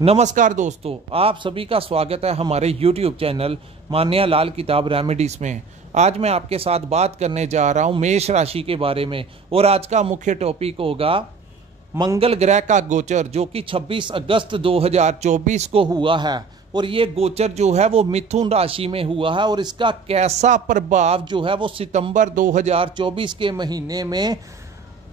नमस्कार दोस्तों, आप सभी का स्वागत है हमारे YouTube चैनल मान्या लाल किताब रेमेडीज में। आज मैं आपके साथ बात करने जा रहा हूं मेष राशि के बारे में और आज का मुख्य टॉपिक होगा मंगल ग्रह का गोचर, जो कि 26 अगस्त 2024 को हुआ है। और ये गोचर जो है वो मिथुन राशि में हुआ है और इसका कैसा प्रभाव जो है वो सितंबर 2024 के महीने में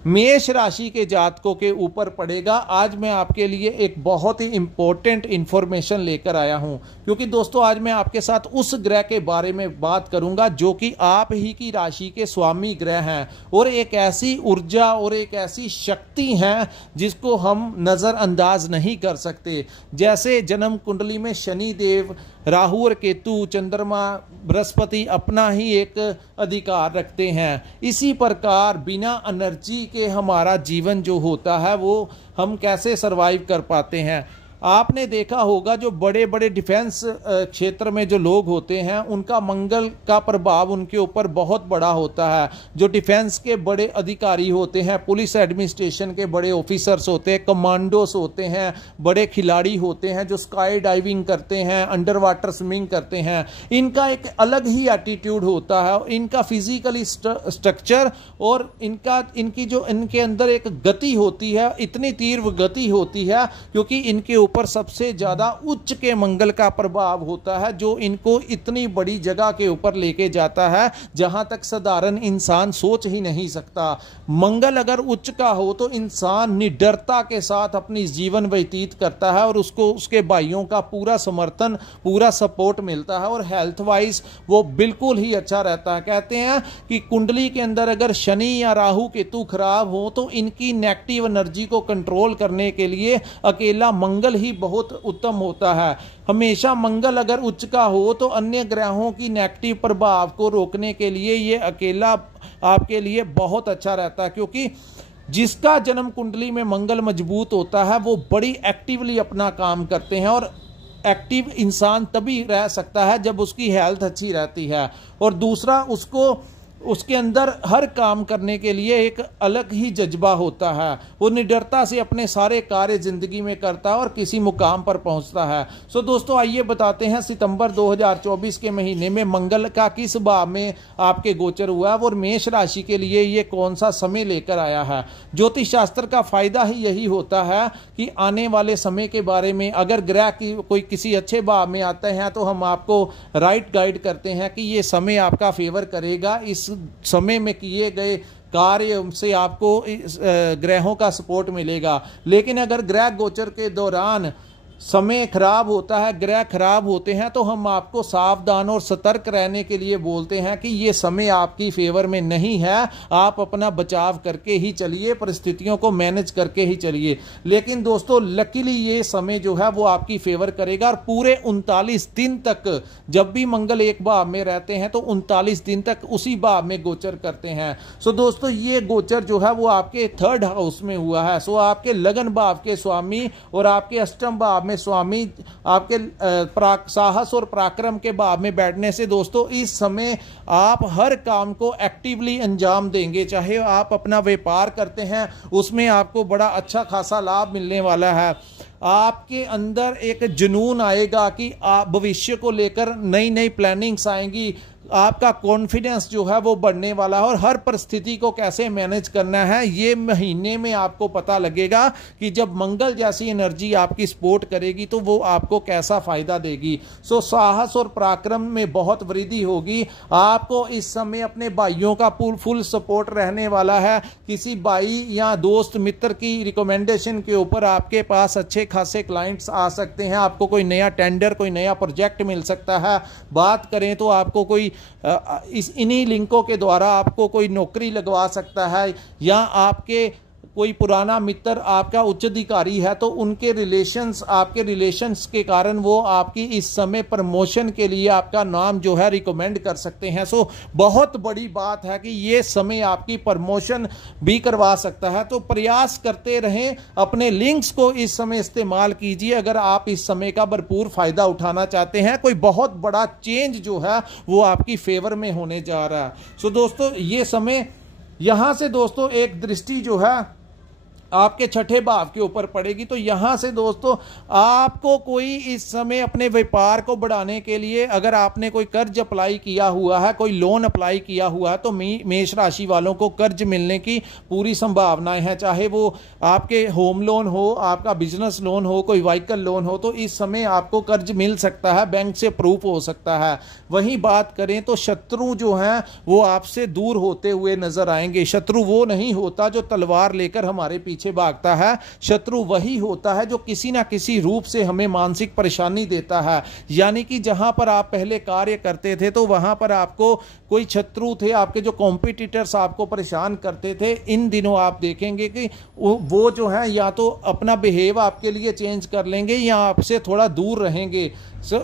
मेष राशि के जातकों के ऊपर पड़ेगा। आज मैं आपके लिए एक बहुत ही इंपॉर्टेंट इंफॉर्मेशन लेकर आया हूं, क्योंकि दोस्तों आज मैं आपके साथ उस ग्रह के बारे में बात करूंगा जो कि आप ही की राशि के स्वामी ग्रह हैं और एक ऐसी ऊर्जा और एक ऐसी शक्ति है जिसको हम नजरअंदाज नहीं कर सकते। जैसे जन्म कुंडली में शनि देव, राहु और केतु, चंद्रमा, बृहस्पति अपना ही एक अधिकार रखते हैं, इसी प्रकार बिना एनर्जी के हमारा जीवन जो होता है वो हम कैसे सरवाइव कर पाते हैं। आपने देखा होगा जो बड़े बड़े डिफेंस क्षेत्र में जो लोग होते हैं उनका मंगल का प्रभाव उनके ऊपर बहुत बड़ा होता है। जो डिफेंस के बड़े अधिकारी होते हैं, पुलिस एडमिनिस्ट्रेशन के बड़े ऑफिसर्स होते हैं, कमांडोस होते हैं, बड़े खिलाड़ी होते हैं जो स्काई डाइविंग करते हैं, अंडर वाटर स्विमिंग करते हैं, इनका एक अलग ही एटीट्यूड होता है। इनका फिजिकली स्ट्रक्चर और इनकी जो इनके अंदर एक गति होती है, इतनी तीव्र गति होती है क्योंकि इनके ऊपर सबसे ज्यादा उच्च के मंगल का प्रभाव होता है, जो इनको इतनी बड़ी जगह के ऊपर लेके जाता है जहां तक साधारण इंसान सोच ही नहीं सकता। मंगल अगर उच्च का हो तो इंसान निडरता के साथ अपनी जीवन व्यतीत करता है और उसको उसके भाइयों का पूरा समर्थन, पूरा सपोर्ट मिलता है और हेल्थ वाइज वो बिल्कुल ही अच्छा रहता है। कहते हैं कि कुंडली के अंदर अगर शनि या राहु केतु खराब हो तो इनकी नेगेटिव एनर्जी को कंट्रोल करने के लिए अकेला मंगल ही बहुत उत्तम होता है। हमेशा मंगल अगर उच्च का हो तो अन्य ग्रहों की नेगेटिव प्रभाव को रोकने के लिए ये अकेला आपके लिए बहुत अच्छा रहता है, क्योंकि जिसका जन्म कुंडली में मंगल मजबूत होता है वो बड़ी एक्टिवली अपना काम करते हैं और एक्टिव इंसान तभी रह सकता है जब उसकी हेल्थ अच्छी रहती है। और दूसरा, उसके अंदर हर काम करने के लिए एक अलग ही जज्बा होता है। वो निडरता से अपने सारे कार्य जिंदगी में करता है और किसी मुकाम पर पहुंचता है। सो दोस्तों आइए बताते हैं सितंबर 2024 के महीने में मंगल का किस भाव में आपके गोचर हुआ है और मेष राशि के लिए ये कौन सा समय लेकर आया है। ज्योतिष शास्त्र का फायदा ही यही होता है कि आने वाले समय के बारे में अगर ग्रह की कोई किसी अच्छे भाव में आते हैं तो हम आपको राइट गाइड करते हैं कि ये समय आपका फेवर करेगा, इस समय में किए गए कार्य से आपको ग्रहों का सपोर्ट मिलेगा। लेकिन अगर ग्रह गोचर के दौरान समय खराब होता है, ग्रह खराब होते हैं, तो हम आपको सावधान और सतर्क रहने के लिए बोलते हैं कि ये समय आपकी फेवर में नहीं है, आप अपना बचाव करके ही चलिए, परिस्थितियों को मैनेज करके ही चलिए। लेकिन दोस्तों लकीली ये समय जो है वो आपकी फेवर करेगा और पूरे 39 दिन तक, जब भी मंगल एक भाव में रहते हैं तो 39 दिन तक उसी भाव में गोचर करते हैं। सो दोस्तों ये गोचर जो है वो आपके 3rd हाउस में हुआ है। सो आपके लगन भाव के स्वामी और आपके अष्टम भाव में स्वामी आपके साहस और पराक्रम के भाव में बैठने से दोस्तों इस समय आप हर काम को एक्टिवली अंजाम देंगे। चाहे आप अपना व्यापार करते हैं उसमें आपको बड़ा अच्छा खासा लाभ मिलने वाला है। आपके अंदर एक जुनून आएगा कि आप भविष्य को लेकर नई नई प्लानिंग्स आएंगी, आपका कॉन्फिडेंस जो है वो बढ़ने वाला है और हर परिस्थिति को कैसे मैनेज करना है ये महीने में आपको पता लगेगा कि जब मंगल जैसी एनर्जी आपकी सपोर्ट करेगी तो वो आपको कैसा फायदा देगी। सो साहस और पराक्रम में बहुत वृद्धि होगी। आपको इस समय अपने भाइयों का फुल सपोर्ट रहने वाला है। किसी भाई या दोस्त मित्र की रिकमेंडेशन के ऊपर आपके पास अच्छे खासे क्लाइंट्स आ सकते हैं। आपको कोई नया टेंडर, कोई नया प्रोजेक्ट मिल सकता है। बात करें तो आपको कोई इन्हीं लिंकों के द्वारा आपको कोई नौकरी लगवा सकता है, या आपके कोई पुराना मित्र आपका उच्च अधिकारी है तो उनके रिलेशंस, आपके रिलेशंस के कारण वो आपकी इस समय प्रमोशन के लिए आपका नाम जो है रिकमेंड कर सकते हैं। सो बहुत बड़ी बात है कि ये समय आपकी प्रमोशन भी करवा सकता है। तो प्रयास करते रहें, अपने लिंक्स को इस समय इस्तेमाल कीजिए अगर आप इस समय का भरपूर फायदा उठाना चाहते हैं। कोई बहुत बड़ा चेंज जो है वो आपकी फेवर में होने जा रहा है। सो दोस्तों ये समय, यहां से दोस्तों एक दृष्टि जो है आपके छठे भाव के ऊपर पड़ेगी। तो यहां से दोस्तों आपको कोई इस समय अपने व्यापार को बढ़ाने के लिए अगर आपने कोई कर्ज अप्लाई किया हुआ है, कोई लोन अप्लाई किया हुआ है, तो मेष राशि वालों को कर्ज मिलने की पूरी संभावनाएं हैं। चाहे वो आपके होम लोन हो, आपका बिजनेस लोन हो, कोई व्हीकल लोन हो, तो इस समय आपको कर्ज मिल सकता है, बैंक से प्रूफ हो सकता है। वहीं बात करें तो शत्रु जो हैं वो आपसे दूर होते हुए नजर आएंगे। शत्रु वो नहीं होता जो तलवार लेकर हमारे पीछे भागता है, शत्रु वही होता है जो किसी ना किसी रूप से हमें मानसिक परेशानी देता है। यानी कि जहां पर आप पहले कार्य करते थे तो वहां पर आपको कोई शत्रु थे, आपके जो कॉम्पिटिटर्स आपको परेशान करते थे। इन दिनों आप देखेंगे कि वो जो है या तो अपना बिहेव आपके लिए चेंज कर लेंगे या आपसे थोड़ा दूर रहेंगे।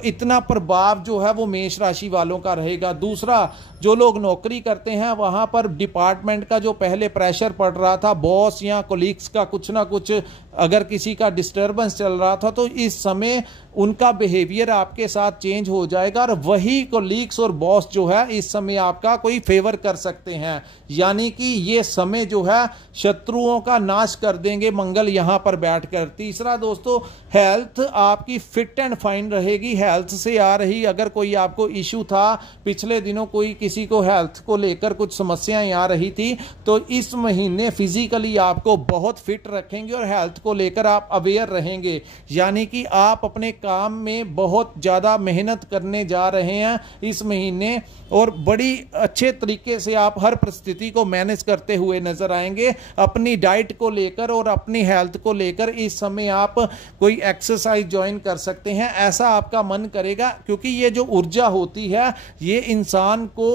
इतना प्रभाव जो है वो मेष राशि वालों का रहेगा। दूसरा, जो लोग नौकरी करते हैं वहां पर डिपार्टमेंट का जो पहले प्रेशर पड़ रहा था, बॉस या कोलीग्स का कुछ ना कुछ अगर किसी का डिस्टर्बेंस चल रहा था, तो इस समय उनका बिहेवियर आपके साथ चेंज हो जाएगा और वही कोलीग्स और बॉस जो है इस समय आपका कोई फेवर कर सकते हैं। यानी कि ये समय जो है शत्रुओं का नाश कर देंगे मंगल यहां पर बैठकर। तीसरा दोस्तों, हेल्थ आपकी फिट एंड फाइन रहेगी। हेल्थ से आ रही अगर कोई आपको इश्यू था, पिछले दिनों कोई किसी को हेल्थ को लेकर कुछ समस्याएं आ रही थी, तो इस महीने फिजिकली आपको बहुत फिट रखेंगे और हेल्थ को लेकर आप अवेयर रहेंगे। यानी कि आप अपने काम में बहुत ज्यादा मेहनत करने जा रहे हैं इस महीने और बड़ी अच्छे तरीके से आप हर परिस्थिति को मैनेज करते हुए नजर आएंगे। अपनी डाइट को लेकर और अपनी हेल्थ को लेकर इस समय आप कोई एक्सरसाइज ज्वाइन कर सकते हैं, ऐसा आपका मन करेगा। क्योंकि ये जो ऊर्जा होती है ये इंसान को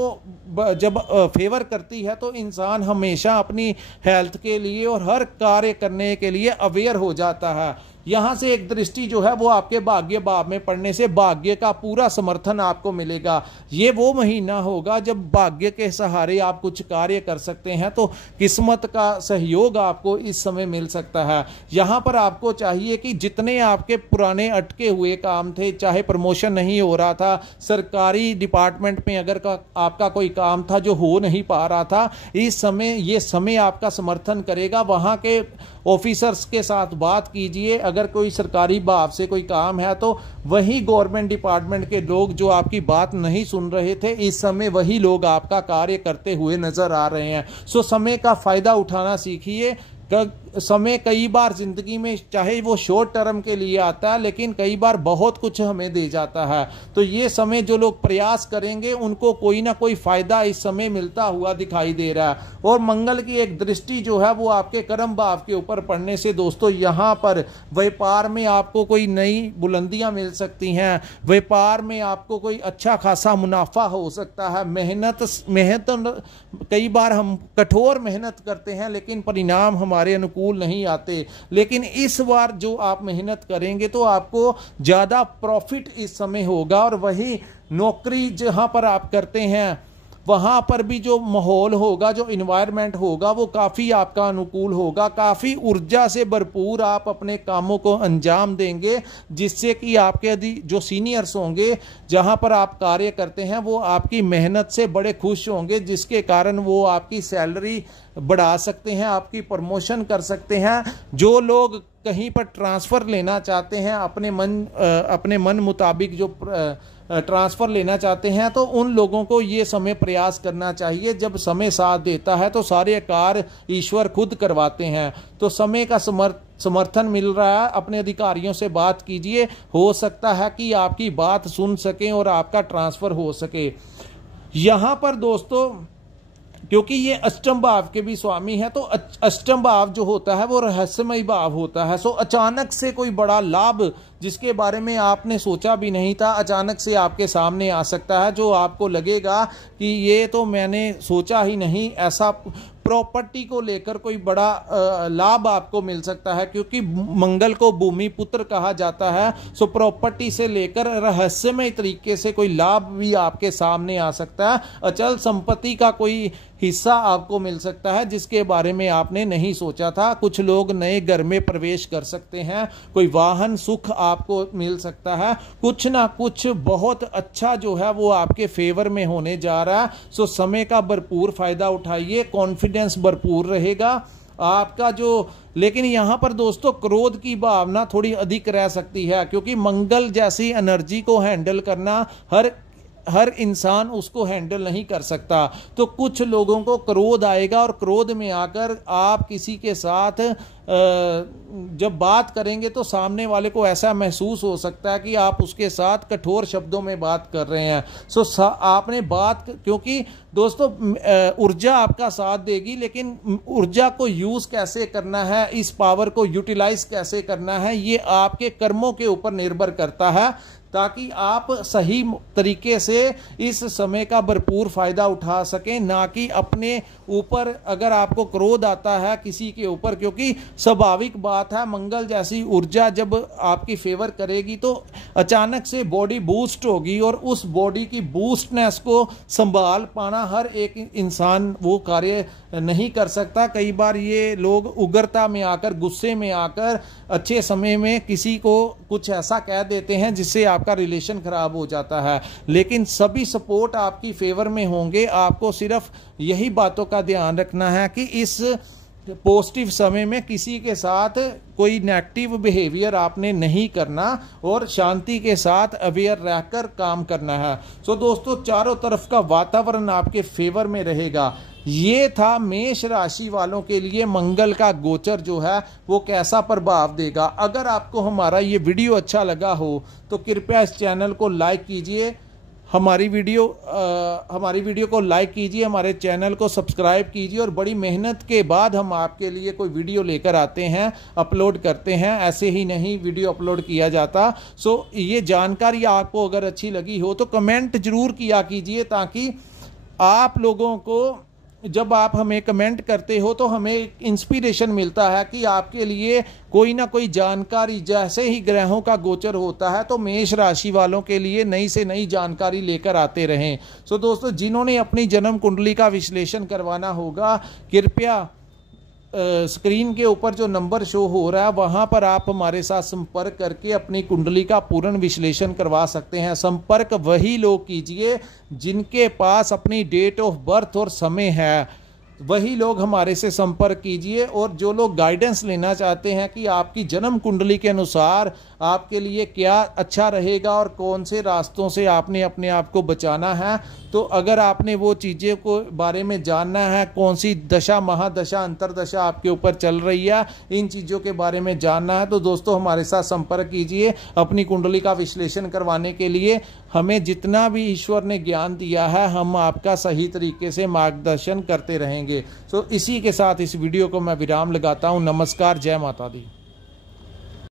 जब फेवर करती है तो इंसान हमेशा अपनी हेल्थ के लिए और हर कार्य करने के लिए अवेयर हो जाता है। यहां से एक दृष्टि जो है वो आपके भाग्य भाव में पड़ने से भाग्य का पूरा समर्थन आपको मिलेगा। ये वो महीना होगा जब भाग्य के सहारे आप कुछ कार्य कर सकते हैं, तो किस्मत का सहयोग आपको इस समय मिल सकता है। यहां पर आपको चाहिए कि जितने आपके पुराने अटके हुए काम थे, चाहे प्रमोशन नहीं हो रहा था, सरकारी डिपार्टमेंट में अगर आपका कोई काम था जो हो नहीं पा रहा था, इस समय ये समय आपका समर्थन करेगा। वहां के ऑफिसर्स के साथ बात कीजिए। अगर कोई सरकारी भाव से कोई काम है तो वही गवर्नमेंट डिपार्टमेंट के लोग जो आपकी बात नहीं सुन रहे थे, इस समय वही लोग आपका कार्य करते हुए नजर आ रहे हैं। सो समय का फायदा उठाना सीखिए। समय कई बार जिंदगी में चाहे वो शॉर्ट टर्म के लिए आता है, लेकिन कई बार बहुत कुछ हमें दे जाता है। तो ये समय जो लोग प्रयास करेंगे उनको कोई ना कोई फायदा इस समय मिलता हुआ दिखाई दे रहा है। और मंगल की एक दृष्टि जो है वो आपके कर्म भाव के ऊपर पड़ने से दोस्तों यहाँ पर व्यापार में आपको कोई नई बुलंदियां मिल सकती हैं। व्यापार में आपको कोई अच्छा खासा मुनाफा हो सकता है। मेहनत कई बार हम कठोर मेहनत करते हैं लेकिन परिणाम हमारे अनुकूल नहीं आते, लेकिन इस बार जो आप मेहनत करेंगे तो आपको ज्यादा प्रॉफिट इस समय होगा। और वही नौकरी जहां पर आप करते हैं वहां पर भी जो माहौल होगा, जो इन्वायरमेंट होगा, वो काफी आपका अनुकूल होगा। काफी ऊर्जा से भरपूर आप अपने कामों को अंजाम देंगे, जिससे कि आपके जो सीनियर्स होंगे जहां पर आप कार्य करते हैं वो आपकी मेहनत से बड़े खुश होंगे, जिसके कारण वो आपकी सैलरी बढ़ा सकते हैं, आपकी प्रमोशन कर सकते हैं। जो लोग कहीं पर ट्रांसफर लेना चाहते हैं, अपने मन मुताबिक जो ट्रांसफर लेना चाहते हैं, तो उन लोगों को ये समय प्रयास करना चाहिए। जब समय साथ देता है तो सारे कार्य ईश्वर खुद करवाते हैं। तो समय का समर्थन मिल रहा है। अपने अधिकारियों से बात कीजिए, हो सकता है कि आपकी बात सुन सकें और आपका ट्रांसफर हो सके। यहां पर दोस्तों क्योंकि ये अष्टम भाव के भी स्वामी है, तो अष्टम भाव जो होता है वो रहस्यमय भाव होता है। सो अचानक से कोई बड़ा लाभ जिसके बारे में आपने सोचा भी नहीं था, अचानक से आपके सामने आ सकता है, जो आपको लगेगा कि ये तो मैंने सोचा ही नहीं। ऐसा प्रॉपर्टी को लेकर कोई बड़ा लाभ आपको मिल सकता है, क्योंकि मंगल को भूमि पुत्र कहा जाता है। सो प्रॉपर्टी से लेकर रहस्यमय तरीके से कोई लाभ भी आपके सामने आ सकता है। अचल संपत्ति का कोई हिस्सा आपको मिल सकता है जिसके बारे में आपने नहीं सोचा था। कुछ लोग नए घर में प्रवेश कर सकते हैं, कोई वाहन सुख आपको मिल सकता है। कुछ ना कुछ बहुत अच्छा जो है वो आपके फेवर में होने जा रहा है। सो समय का भरपूर फायदा उठाइए, कॉन्फिडेंस भरपूर रहेगा आपका जो, लेकिन यहाँ पर दोस्तों क्रोध की भावना थोड़ी अधिक रह सकती है, क्योंकि मंगल जैसी एनर्जी को हैंडल करना हर इंसान उसको हैंडल नहीं कर सकता। तो कुछ लोगों को क्रोध आएगा और क्रोध में आकर आप किसी के साथ जब बात करेंगे तो सामने वाले को ऐसा महसूस हो सकता है कि आप उसके साथ कठोर शब्दों में बात कर रहे हैं। आपने बात, क्योंकि दोस्तों ऊर्जा आपका साथ देगी, लेकिन ऊर्जा को यूज कैसे करना है, इस पावर को यूटिलाइज कैसे करना है, ये आपके कर्मों के ऊपर निर्भर करता है, ताकि आप सही तरीके से इस समय का भरपूर फायदा उठा सकें, ना कि अपने ऊपर अगर आपको क्रोध आता है किसी के ऊपर, क्योंकि स्वाभाविक बात है मंगल जैसी ऊर्जा जब आपकी फेवर करेगी तो अचानक से बॉडी बूस्ट होगी, और उस बॉडी की बूस्टनेस को संभाल पाना हर एक इंसान वो कार्य नहीं कर सकता। कई बार ये लोग उग्रता में आकर, गुस्से में आकर अच्छे समय में किसी को कुछ ऐसा कह देते हैं जिससे आपका रिलेशन खराब हो जाता है, लेकिन सभी सपोर्ट आपकी फेवर में होंगे। आपको सिर्फ यही बातों का ध्यान रखना है कि इस पॉजिटिव समय में किसी के साथ कोई नेगेटिव बिहेवियर आपने नहीं करना और शांति के साथ अवेयर रहकर काम करना है। सो दोस्तों, चारों तरफ का वातावरण आपके फेवर में रहेगा। ये था मेष राशि वालों के लिए मंगल का गोचर जो है वो कैसा प्रभाव देगा। अगर आपको हमारा ये वीडियो अच्छा लगा हो तो कृपया इस चैनल को लाइक कीजिए, हमारी वीडियो को लाइक कीजिए, हमारे चैनल को सब्सक्राइब कीजिए, और बड़ी मेहनत के बाद हम आपके लिए कोई वीडियो लेकर आते हैं, अपलोड करते हैं, ऐसे ही नहीं वीडियो अपलोड किया जाता। सो ये जानकारी आपको अगर अच्छी लगी हो तो कमेंट जरूर किया कीजिए, ताकि आप लोगों को, जब आप हमें कमेंट करते हो तो हमें इंस्पिरेशन मिलता है कि आपके लिए कोई ना कोई जानकारी, जैसे ही ग्रहों का गोचर होता है तो मेष राशि वालों के लिए नई से नई जानकारी लेकर आते रहें। सो दोस्तों, जिन्होंने अपनी जन्म कुंडली का विश्लेषण करवाना होगा, कृपया स्क्रीन के ऊपर जो नंबर शो हो रहा है वहां पर आप हमारे साथ संपर्क करके अपनी कुंडली का पूर्ण विश्लेषण करवा सकते हैं। संपर्क वही लोग कीजिए जिनके पास अपनी डेट ऑफ बर्थ और समय है, वही लोग हमारे से संपर्क कीजिए। और जो लोग गाइडेंस लेना चाहते हैं कि आपकी जन्म कुंडली के अनुसार आपके लिए क्या अच्छा रहेगा और कौन से रास्तों से आपने अपने आप को बचाना है, तो अगर आपने वो चीज़ें को बारे में जानना है, कौन सी दशा, महादशा, अंतरदशा आपके ऊपर चल रही है, इन चीज़ों के बारे में जानना है, तो दोस्तों हमारे साथ संपर्क कीजिए अपनी कुंडली का विश्लेषण करवाने के लिए। हमें जितना भी ईश्वर ने ज्ञान दिया है हम आपका सही तरीके से मार्गदर्शन करते रहेंगे। सो इसी के साथ इस वीडियो को मैं विराम लगाता हूँ। नमस्कार, जय माता दी।